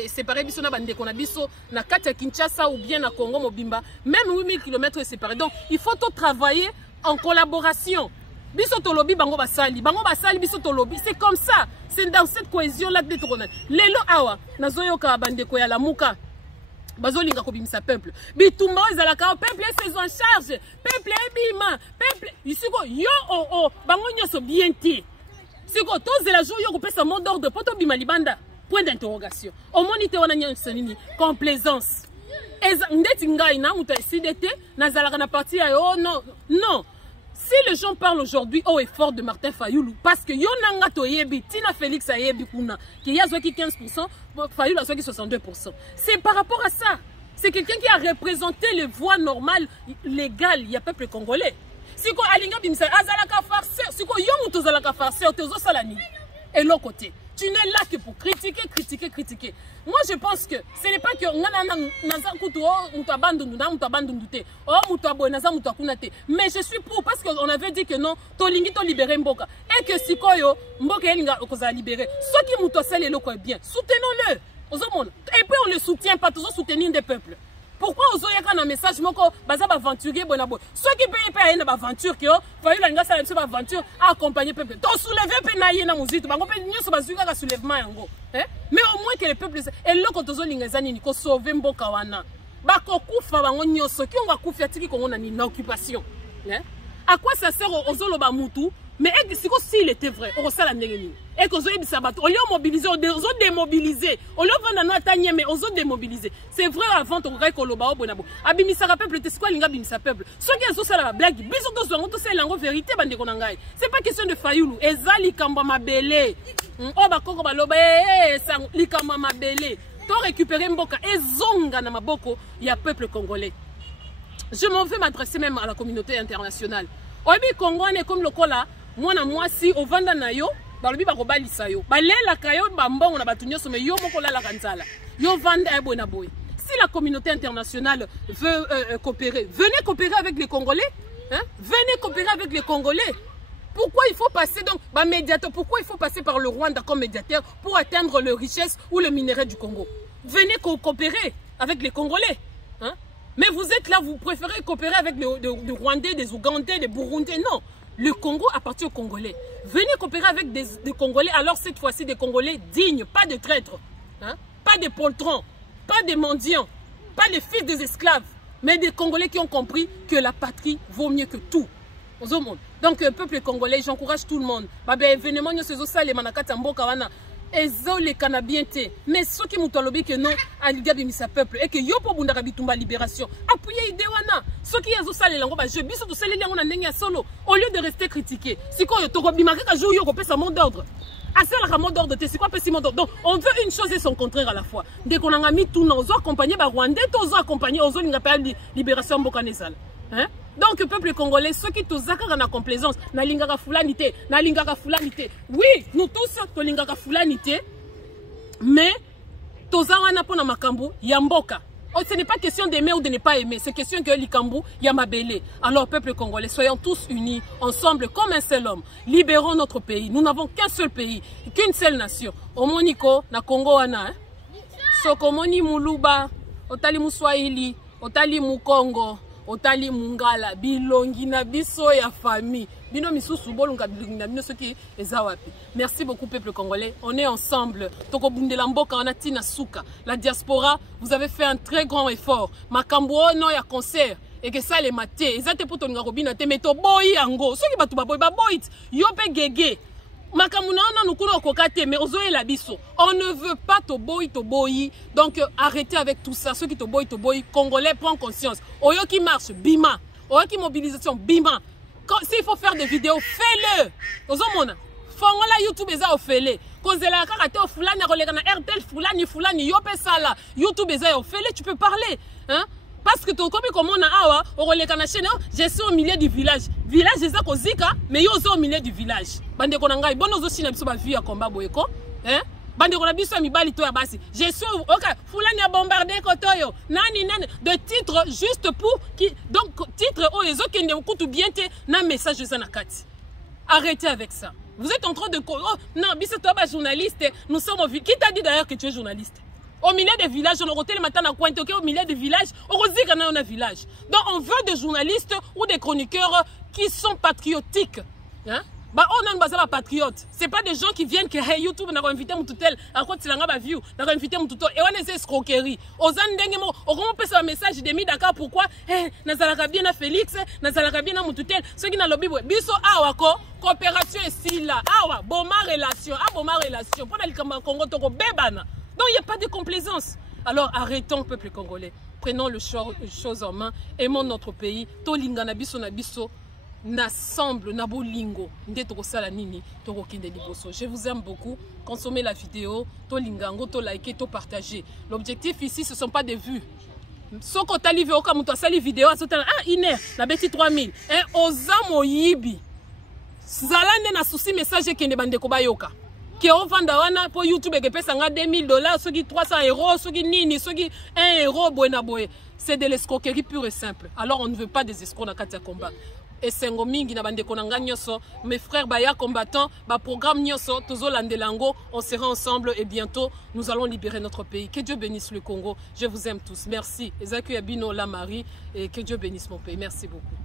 séparés biso na bande kona biso na kati ya Kinshasa ou bien na Congo mobimba, même 8000 km séparés. Donc il faut tout travailler en collaboration. Biso tolobi bango basali biso tolobi, c'est comme ça, c'est dans cette cohésion là que de tourner. Lelo awa nazoyoka bande ko ya lamuka bazolinga ko bimisa peuple bitumba ezalaka peuple saison en charge peuple ebima peuple isiko yo bango nyoso bien ti. Si vous avez la journée, vous avez un mot d'ordre pour tout Bimalibanda. Point d'interrogation. Au moins, vous avez une complaisance. Et vous non. Si les gens parlent aujourd'hui au effort de Martin Fayoulou, parce que Yonanga Toyebi, Tina Félix Ayebi Kuna, qui y a 15%, Fayoulou a 62%. C'est par rapport à ça. C'est quelqu'un qui a représenté les voies normales, légales. Il y a peuple congolais. Si ko alinga bimsa azalaka farceur, si ko yomu tozalaka farceur, tozo salani. Et l'autre côté, tu n'es là que pour critiquer. Moi je pense que ce n'est pas que naza kutu mutabandundu na mutabandundute. Oh mutaboy naza mutakunate. Mais je suis pour parce qu'on avait dit que non, tolingi to libérer mboka et que sikoyo mboka elinga okoza libérer. Ceux qui mutosel eloko est bien, soutenons-le. Et puis on ne le soutient pas, toujours soutenir des peuples. Pourquoi vous avez un message moko baza aventurier bonabo ceux qui payent pas une aventure que fayu la ngasa la aventure accompagner peuple to soulever pe na yena muzito bango pe nyoso bazuka ka soulèvement yango mais au moins que le peuple et loko tozo linga nini ko sauver mboka wana bako kufa bango nyoso ki on va kufa tiki kongo na ni na occupation à quoi ça sert ozoloba mutu mais s'il était vrai on ça la ndengeni et que zo yebisa bato on lieu mobiliser on démobiliser on lieu vendre na tanye mais on démobiliser c'est vrai avant to reka koloba bonabo abimisa ka peuple te quoi linga bimisa peuple so ki zo sala blague biso to zo to c'est la vérité bande ko ngai c'est pas question de Fayoulou ezali kamba mabele o bakoko baloba ça likamba mabele to récupérer mboka ezonga na maboko ya peuple congolais. Je m'en vais m'adresser même à la communauté internationale. Obi Congo est comme le cola. Moi si au vanda na yo balobi bakobalisa yo balela kayo bambongo na batunyo so me yo moko la kanzala yo vanda e bona boy. Si la communauté internationale veut coopérer, venez coopérer avec les Congolais, hein? Venez coopérer avec les Congolais. Pourquoi il faut passer donc médiateur, pourquoi il faut passer par le Rwanda comme médiateur pour atteindre les richesses ou le minerai du Congo? Venez coopérer avec les Congolais, hein? Mais vous êtes là, vous préférez coopérer avec les Rwandais, des Ougandais, des Burundais. Non, le Congo appartient aux Congolais. Venez coopérer avec des Congolais, alors cette fois-ci des Congolais dignes, pas de traîtres, hein? Pas des poltrons, pas des mendiants, pas des fils des esclaves, mais des Congolais qui ont compris que la patrie vaut mieux que tout. Donc, peuple congolais, j'encourage tout le monde. Événement, nous faisons ça, les manakata mboka wana. ezoleka na bien te mais soki moto alobi ke non alingi abimisa peuple et que yo po bundaka bitumba libération appuyer idée wana soki azosalela yango baje biso tosaleli yango na ndenge ya solo au lieu de rester critiqué sikoyo tokobima kaka jour yo kopesa mot d'ordre asalaka mot d'ordre te sikwa pesi mot d'ordre donc on veut une chose et son contraire à la fois ndeko nanga mituna ozo accompagner ba rwandais to ozo accompagner ozolinga pa libération mboka nezala hein. Donc, peuple congolais, ceux qui tous en complaisance, na lingaka fulanité, na lingaka fulanité. Oui, nous tous, to lingaka fulanité, mais tous wana pona makambu yamboka. Oh, ce n'est pas question d'aimer ou de ne pas aimer, c'est question que likambu yamabele. Alors, peuple congolais, soyons tous unis, ensemble, comme un seul homme. Libérons notre pays. Nous n'avons qu'un seul pays, qu'une seule nation. Omoniko, na Congo wana, hein? Sokomoni muluba, otali muswahili, otali mukongo. Otali mungala bilongi na biso ya famille bino misusu bolunga bilongi na bino soki ezawapi. Merci beaucoup peuple congolais, on est ensemble toko bundela mboka on a tina suka la diaspora vous avez fait un très grand effort makambo no ya concert et que ça les maté ezate poto nga robina te meto boy yango soki batu ba boy ba boy yo pe gege makamuna on nous kono kokate mais ozoe la biso on ne veut pas to boy donc arrêtez avec tout ça ceux qui to boy congolais prend conscience oyo qui marche bima oyo qui mobilisation bima s'il faut faire des vidéos fais-le ozomona fongola YouTube eza ofele kozela kaka te ofulani koleka na RTL fulani yo pe sala YouTube eza ofele tu peux parler hein. Parce que tu comme on a awa, je suis au milieu du village. Village c'est ça kozika, mais yo au milieu du village. Bande konanga, bon ozo sina biso ba vie ya combat boyeko, hein? Bande kona biso mibali to ya basi. Je suis OK, fulani a bombardé kotoyo. Nani de titre juste pour qui donc titre o ezo kende kutu bien te na message za na kati. Arrêtez avec ça. Vous êtes en train de oh, non, biso to ba journaliste, nous sommes qui t'a dit d'ailleurs que tu es journaliste? Au milieu des villages, on a le matin à Pointe, au milieu des villages, on dit qu'on a un village. Donc on veut des journalistes ou des chroniqueurs qui sont patriotiques. Hein? Bah on a un patriote. C'est pas des gens qui viennent que hey, YouTube n'a invité mon tutel, à quoi tu l'as view, n'a invité mon tutel et on essaie escroquerie. Aux andengemo, on remonte un message de mis d'accord pourquoi hey, nazalaka bien à Félix, nazalaka bien à mon tutel, ceux qui n'a lobby biso awako coopération ici là. Awa boma relation, pour le Congo toko bebana. Donc il n'y a pas de complaisance. Alors arrêtons, peuple congolais. Prenons les choses en main. Aimons notre pays. To linga na biso n'assemble nabo lingo. Nde toko sala nini toko kinde liboso. Je vous aime beaucoup. Consommez la vidéo. To lingango, to liker, to partager. L'objectif ici, ce ne sont pas des vues. Soko tali vidéo comme toi sali vidéo. Ah iner na beti 3000. Ozamo yibi. Zalande na souci message kende bande ko bayoka. Que on vend wana pour YouTube et que pesa nga $2000, ceux qui 300€, ceux qui nini, ceux qui 1€, buena boye. C'est de l'escroquerie pure et simple. Alors on ne veut pas des escrocs dans le combat. Et sengo mingi na bande konanga nyoso, mes frères baya combattants, ba programme nyoso, tozo landelango, on sera ensemble et bientôt nous allons libérer notre pays. Que Dieu bénisse le Congo. Je vous aime tous. Merci. Ezaku Yabino la Marie et que Dieu bénisse mon pays. Merci beaucoup.